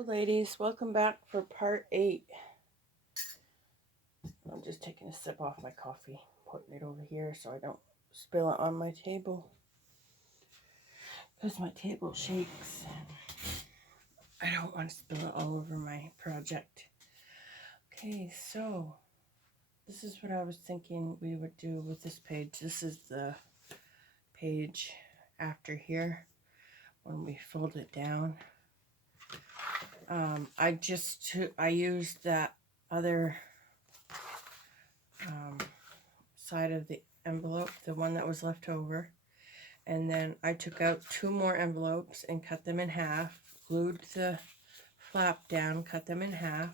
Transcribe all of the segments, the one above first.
Hello ladies, welcome back for part 8. I'm just taking a sip off my coffee, putting it over here so I don't spill it on my table. Because my table shakes. I don't want to spill it all over my project. Okay, so this is what I was thinking we would do with this page. This is the page after here when we fold it down. I used that other side of the envelope, the one that was left over, and then I took out 2 more envelopes and cut them in half, glued the flap down, cut them in half,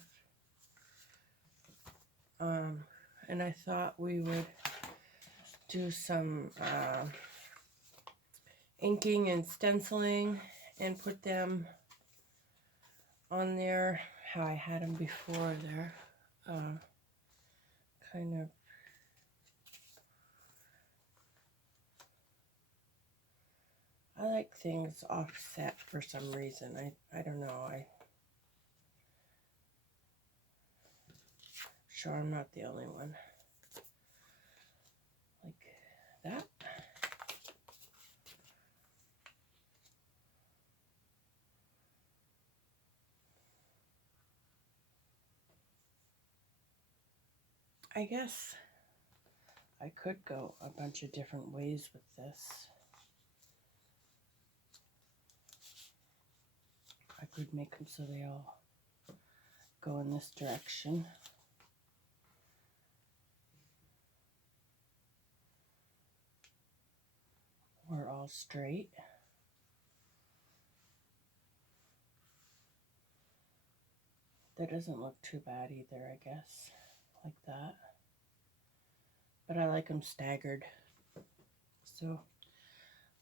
and I thought we would do some inking and stenciling and put them on there how I had them before there, kind of I like things offset for some reason. I don't know. Sure I'm not the only one. Like that. I guess I could go a bunch of different ways with this. I could make them so they all go in this direction. Or all straight. That doesn't look too bad either, I guess. Like that. But I like them staggered. So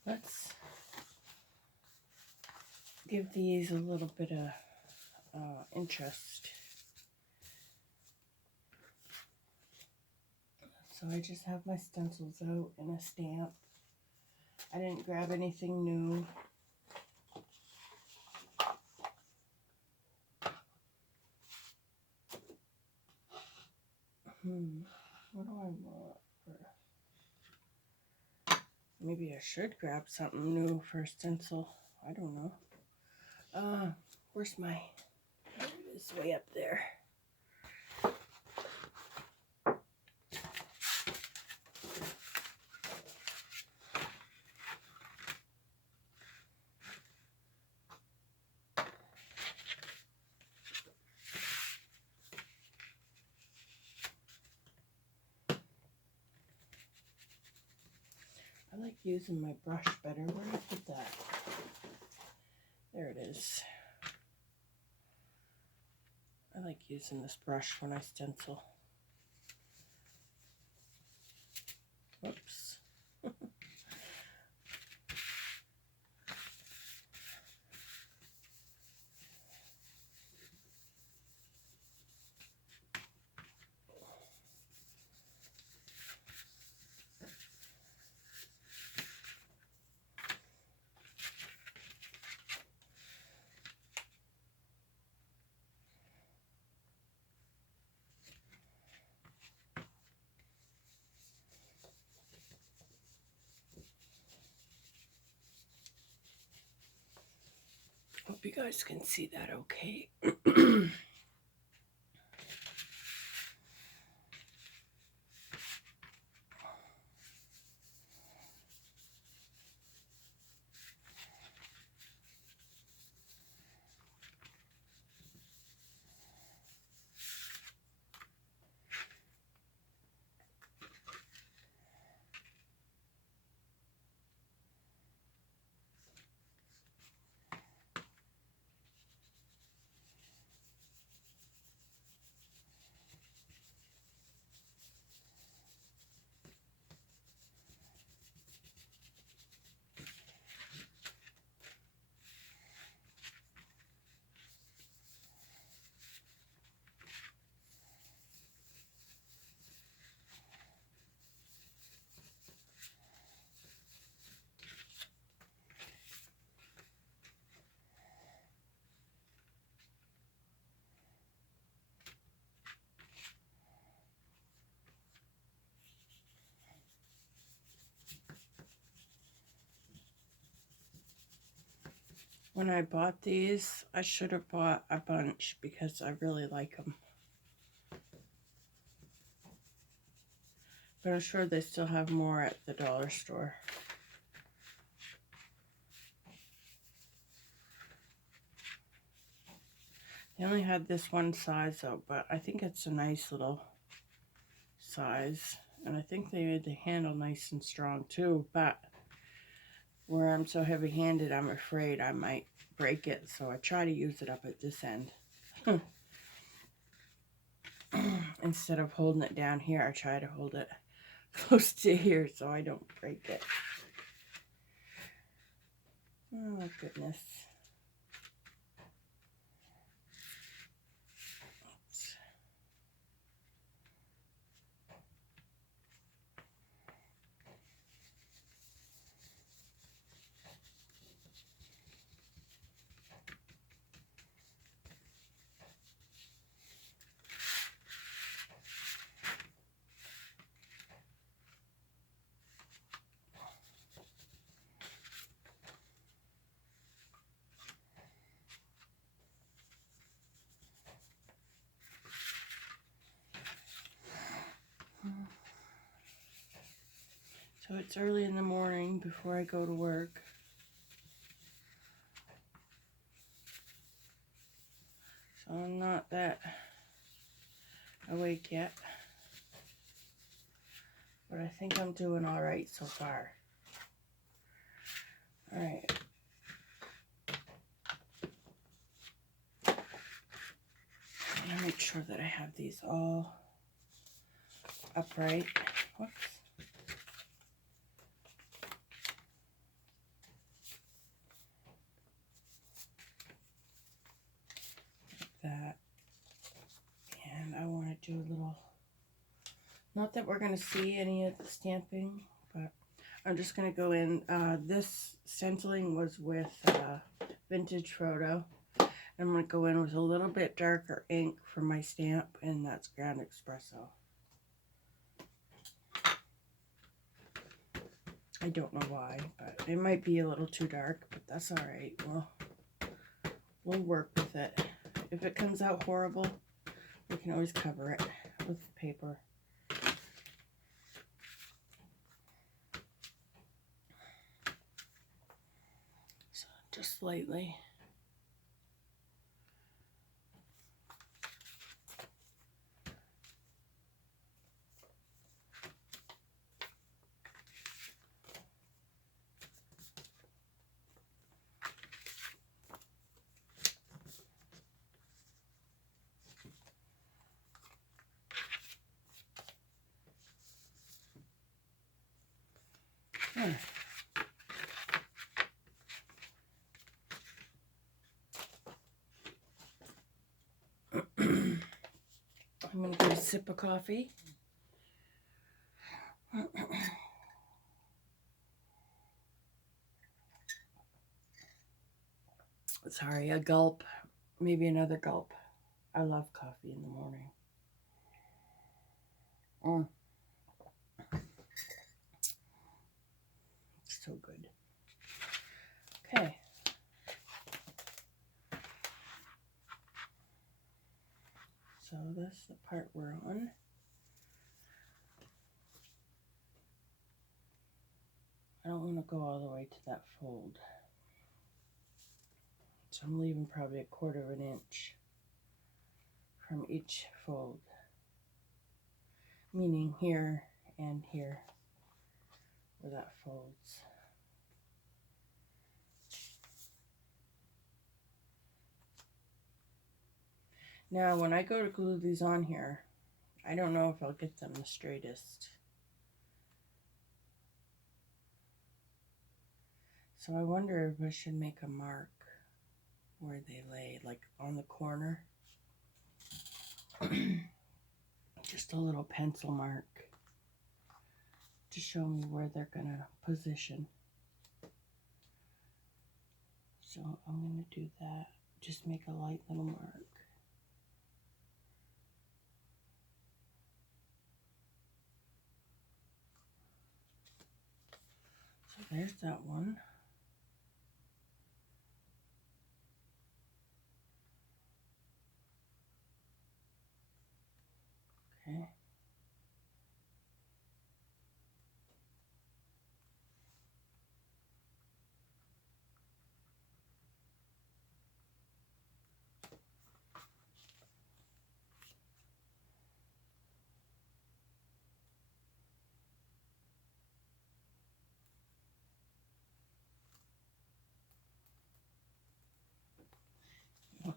let's give these a little bit of interest. So I just have my stencils out and a stamp. I didn't grab anything new. What do I want for? Maybe I should grab something new for a stencil. I don't know. Where's my? There it is, way up there. I like using my brush better. Where did I put that? There it is. I like using this brush when I stencil. Whoops. Hope you guys can see that okay. When I bought these, I should have bought a bunch because I really like them. But I'm sure they still have more at the dollar store. They only had this one size though, but I think it's a nice little size. And I think they made the handle nice and strong too, but where I'm so heavy-handed, I'm afraid I might break it, so I try to use it up at this end. Instead of holding it down here, I try to hold it close to here so I don't break it. Oh, goodness. So it's early in the morning before I go to work. So I'm not that awake yet. But I think I'm doing all right so far. All right. I'm gonna make sure that I have these all upright. Whoops. That, and I want to do a little, not that we're going to see any of the stamping, but I'm just going to go in. This stenciling was with Vintage Photo. I'm going to go in with a little bit darker ink for my stamp, and that's Ground Espresso. I don't know why, but it might be a little too dark, but that's all right. We'll work with it. If it comes out horrible, we can always cover it with paper. So just lightly. I'm going to get a sip of coffee. Sorry, a gulp. Maybe another gulp. I love coffee in the morning. It's so good. Okay. So that's the part we're on. I don't want to go all the way to that fold. So I'm leaving probably 1/4 of an inch from each fold. Meaning here and here where that folds. Now when I go to glue these on here, I don't know if I'll get them the straightest. So I wonder if I should make a mark where they lay, like on the corner. Just a little pencil mark to show me where they're gonna position. So I'm gonna do that. Just make a light little mark. So there's that one.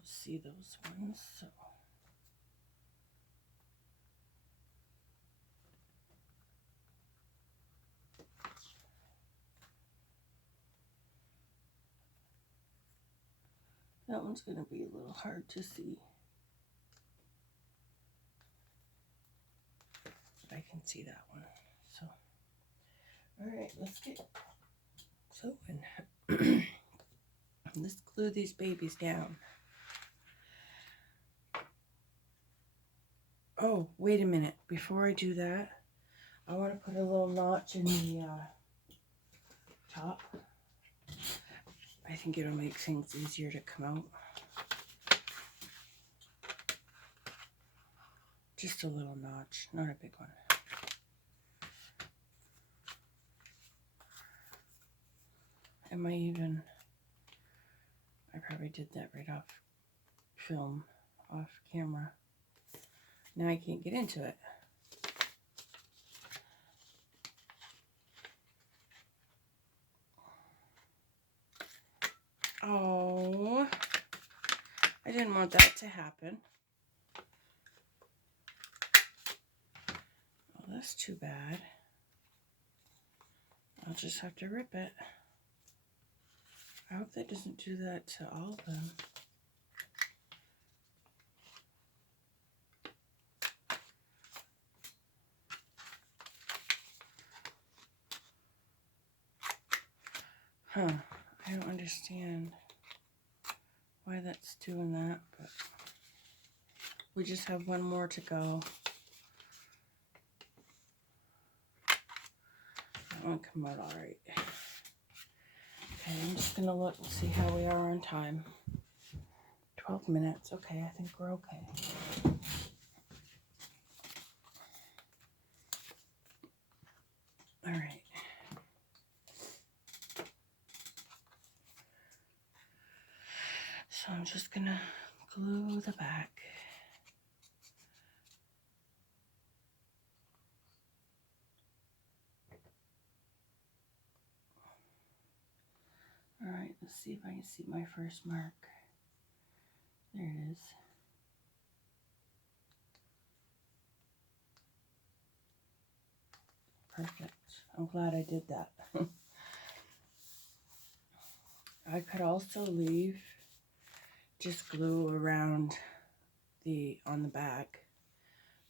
see those ones. So that one's going to be a little hard to see. But I can see that one. So, all right, let's get sewing. Let's glue these babies down. Oh, wait a minute. Before I do that, I want to put a little notch in the top. I think it'll make things easier to come out. Just a little notch, not a big one. I probably did that right off film, off camera. Now I can't get into it. Oh, I didn't want that to happen. Oh, that's too bad. I'll just have to rip it. I hope that doesn't do that to all of them. Huh, I don't understand why that's doing that, but we just have one more to go. That one come out all right. Okay, I'm just gonna look and see how we are on time. 12 minutes. Okay, I think we're okay. All right. So I'm just gonna glue the back. All right, let's see if I can see my first mark. There it is. Perfect. I'm glad I did that. I could also leave just glue around on the back,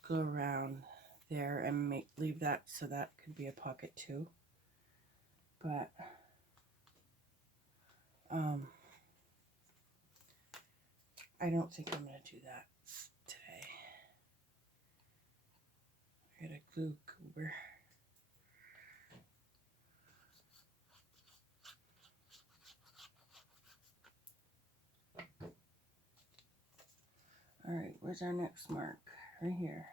glue around there and leave that so that could be a pocket too. But I don't think I'm gonna do that today. I got a glue goober. All right, where's our next mark? Right here.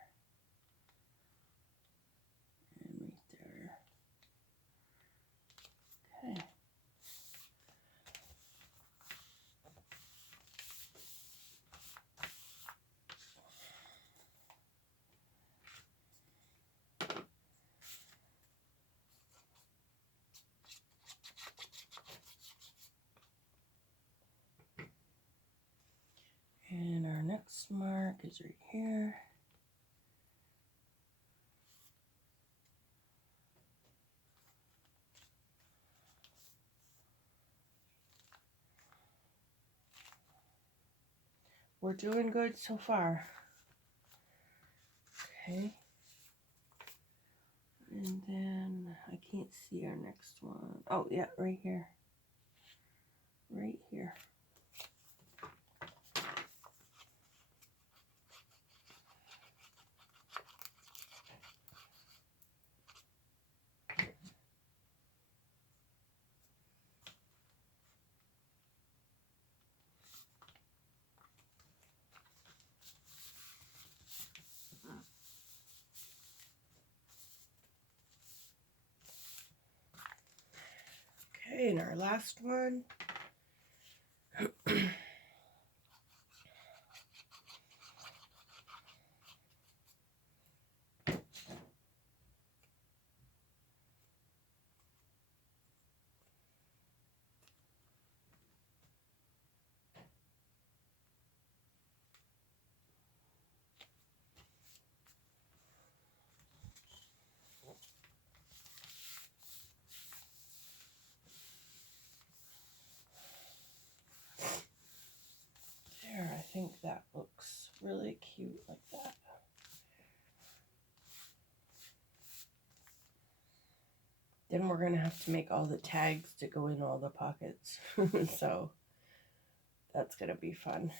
And right there. Okay. And our next mark is right here. We're doing good so far. Okay. And then I can't see our next one. Oh, yeah, right here. Right here. Okay, and our last one. then we're going to have to make all the tags to go in all the pockets. So that's going to be fun.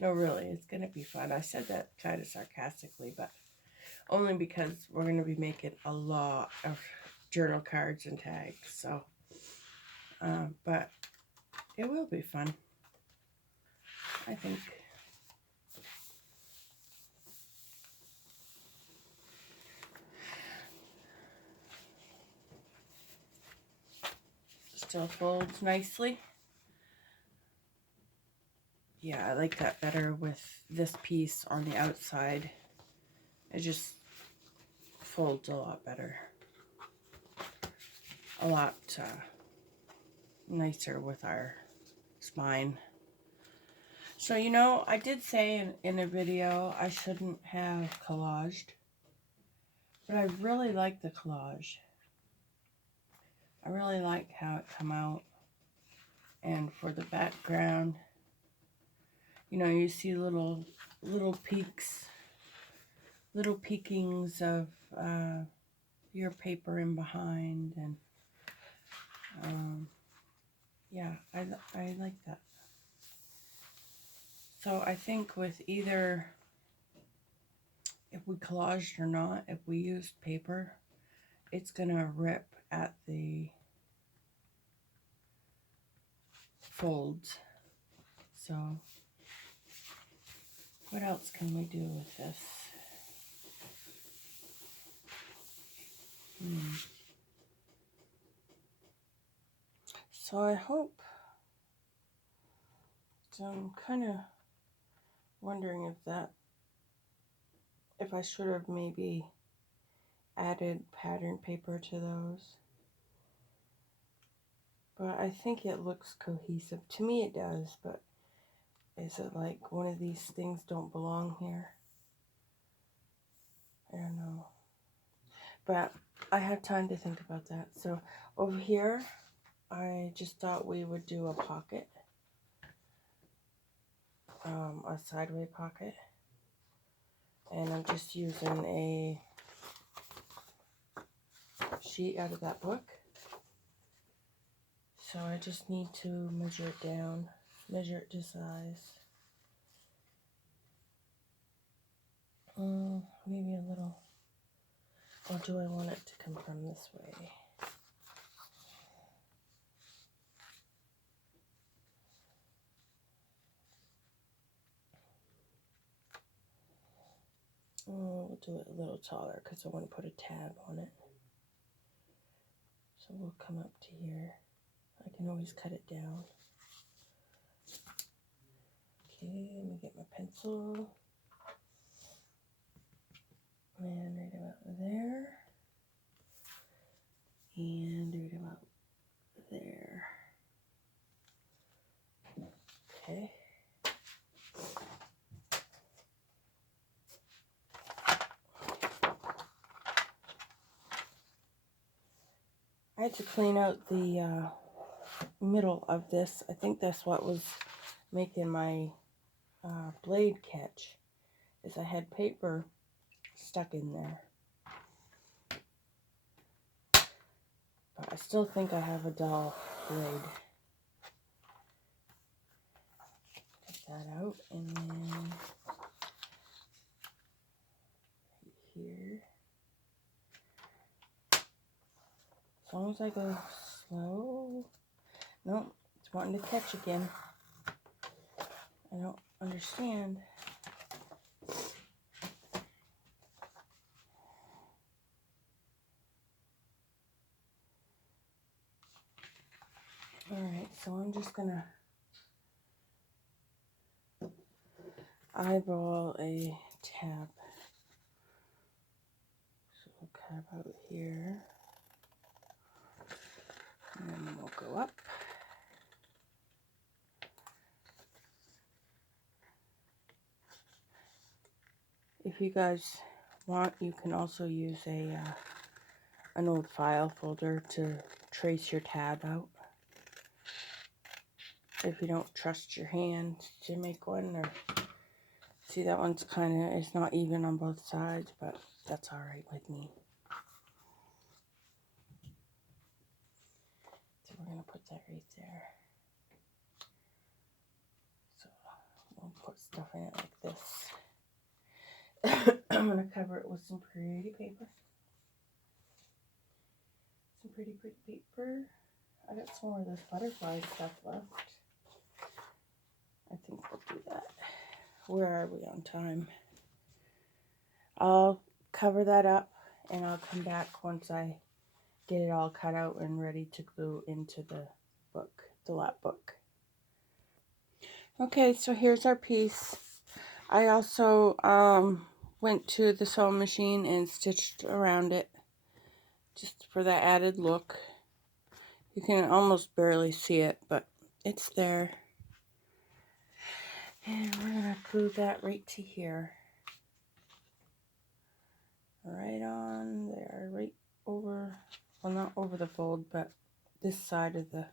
No, really, it's going to be fun. I said that kind of sarcastically, but only because we're going to be making a lot of journal cards and tags. So, but it will be fun, I think. Still folds nicely. Yeah, I like that better with this piece on the outside. It just folds a lot better. A lot nicer with our spine. So, you know, I did say in a video I shouldn't have collaged, but I really like the collage. I really like how it come out. And for the background, you know, you see little peaks, little peekings of your paper in behind, and yeah, I like that. So I think with either, if we collaged or not, if we used paper, it's gonna rip at the folds. So what else can we do with this? So I hope, so I'm kind of wondering if I should have maybe added pattern paper to those. But I think it looks cohesive. To me it does, but is it like one of these things don't belong here? I don't know. But I have time to think about that. So over here, I just thought we would do a pocket. A sideway pocket. And I'm just using a sheet out of that book. So I just need to measure it down, measure it to size. Maybe a little, or do I want it to come from this way? We'll do it a little taller because I want to put a tab on it. So we'll come up to here. I can always cut it down. Okay, let me get my pencil. And right about there. And right about there. Okay. I had to clean out the middle of this. I think that's what was making my blade catch, is I had paper stuck in there. But I still think I have a dull blade. Take that out, and then right here. As long as I go slow. Nope, it's wanting to catch again. I don't understand. Alright, so I'm just gonna eyeball a tab. So we'll cut out here. And then we'll go up. If you guys want, you can also use an old file folder to trace your tab out. If you don't trust your hand to make one, or see, that one's it's not even on both sides, but that's alright with me. we're going to put that right there. So we'll put stuff in it like this. I'm going to cover it with some pretty paper. Some pretty paper. I got some more of this butterfly stuff left. I think we'll do that. Where are we on time? I'll cover that up and I'll come back once I get it all cut out and ready to glue into the book, the lap book. Okay, so here's our piece. I also went to the sewing machine and stitched around it just for that added look. You can almost barely see it, but it's there. And we're going to glue that right to here. Right on there, right over, well, not over the fold, but this side of the,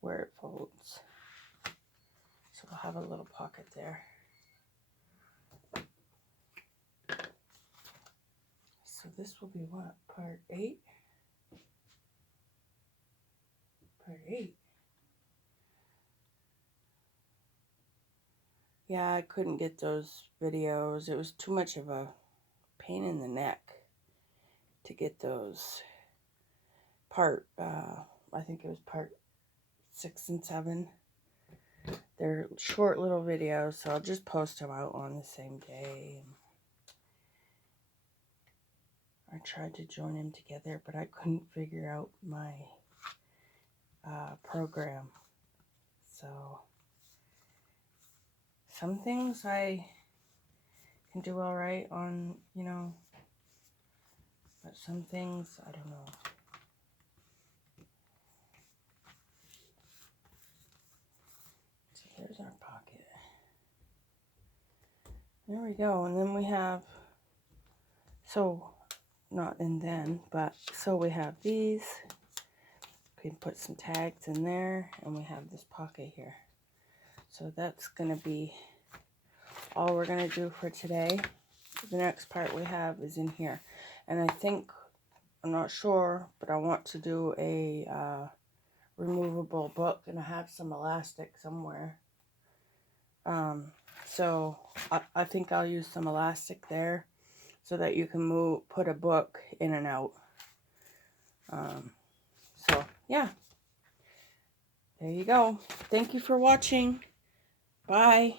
where it folds. So we'll have a little pocket there. So this will be what, part 8? Part 8. Yeah, I couldn't get those videos. It was too much of a pain in the neck to get those. I think it was part 6 and 7. They're short little videos, so I'll just post them out on the same day. I tried to join them together, but I couldn't figure out my program. So some things I can do all right on, you know, but some things I don't know. So there's our pocket. There we go. And then we have, so not and then, but so we have these. We can put some tags in there, and we have this pocket here. So that's going to be all we're going to do for today. The next part we have is in here. And I think, I'm not sure, but I want to do a removable book, and I have some elastic somewhere. So I think I'll use some elastic there so that you can put a book in and out. So yeah, there you go. Thank you for watching. Bye.